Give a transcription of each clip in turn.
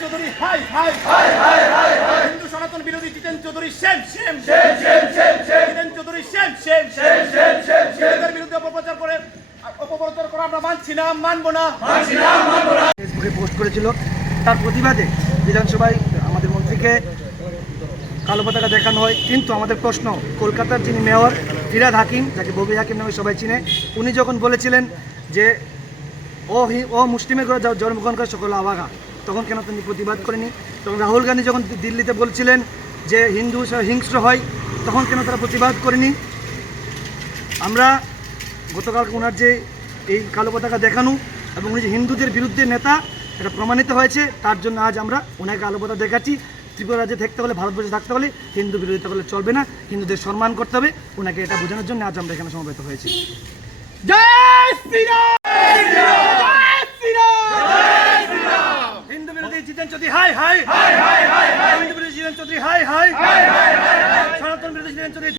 চৌধুরী হাই হাই হাই হাই হাই হাই হিন্দু সনাতন বিরোধী জিতেন চৌধুরী শ্যাম শ্যাম শ্যাম শ্যাম শ্যাম শ্যাম জিতেন চৌধুরী শ্যাম শ্যাম শ্যাম শ্যাম শ্যাম শ্যাম বিরুদ্ধে অপপ্রচার করে অপপ্রচার করা আমরা মানছি না মানবো না। ফেসবুকে পোস্ট করেছিল তার প্রতিবাদে বিধানসভায় আমাদের মন্ত্রীকে কালো পতাকা দেখানো হয়। কিন্তু আমাদের প্রশ্ন কলকাতার যিনি মেয়র ফিরাদ হাকিম যাকে ববি হাকিম নামে সবাই চিনে উনি যখন বলেছিলেন যে ও হি- ও মুসলিমের ঘরে জন্মগ্রহণ করে সকল আবাগা তখন কেন তিনি প্রতিবাদ করেনি? তখন রাহুল গান্ধী যখন দিল্লিতে বলছিলেন যে হিন্দু হিংস্র হয় তখন কেন তারা প্রতিবাদ করেনি? আমরা গতকাল ওনার যে এই কালো পতাকা দেখানো এবং উনি যে হিন্দুদের বিরুদ্ধে নেতা এটা প্রমাণিত হয়েছে তার জন্য আজ আমরা ওনাকে আলো পতাকা দেখাচ্ছি। ত্রিপুরা রাজ্যে থাকতে হলে ভারতবর্ষে থাকতে হলে হিন্দু বিরোধিতা করলে চলবে না হিন্দুদের সম্মান করতে হবে। ওনাকে এটা বোঝানোর জন্য আজ আমরা এখানে সমবেত হয়েছি। জয় শ্রীরাম! জয় শ্রীরাম! হিন্দু বিরোধী জিতেন চৌধুরী হাই হাই! হাই হাই হাই হাই! হিন্দু বিরোধী জিতেন চৌধুরী হাই হাই! হাই হাই হাই হাই! সনাতন বিরোধী জিতেন চৌধুরী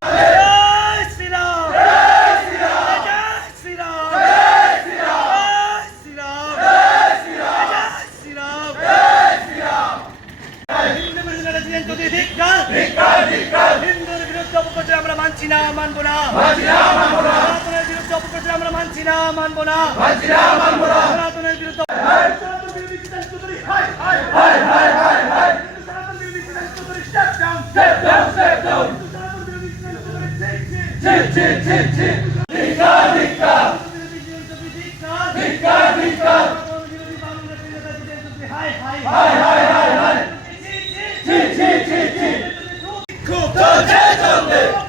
মানছি না মানবো না সনাতনের বিরুদ্ধে অপপ্রচার আমরা মানছি না মানবো না সনাতনের বিরুদ্ধে Come on, come on, come on.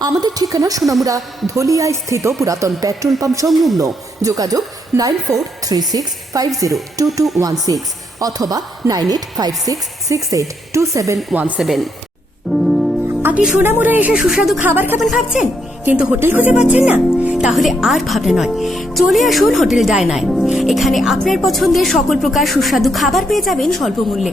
আমাদের ঠিকানা সোনামুড়া ধলিয়ায় স্থিত পুরাতন পেট্রোল পাম্প সংলগ্ন। যোগাযোগ nine four three six five zero two two one six অথবা nine eight five six six eight two seven one seven. আপনি সোনামুড়ায় এসে সুস্বাদু খাবার খাবেন ভাবছেন? কিন্তু হোটেল খুঁজে পাচ্ছেন না? তাহলে আর ভাবনা নয়। চলে আসুন হোটেল ডায়নায়। এখানে আপনার পছন্দের সকল প্রকার সুস্বাদু খাবার পেয়ে যাবেন স্বল্প মূল্যে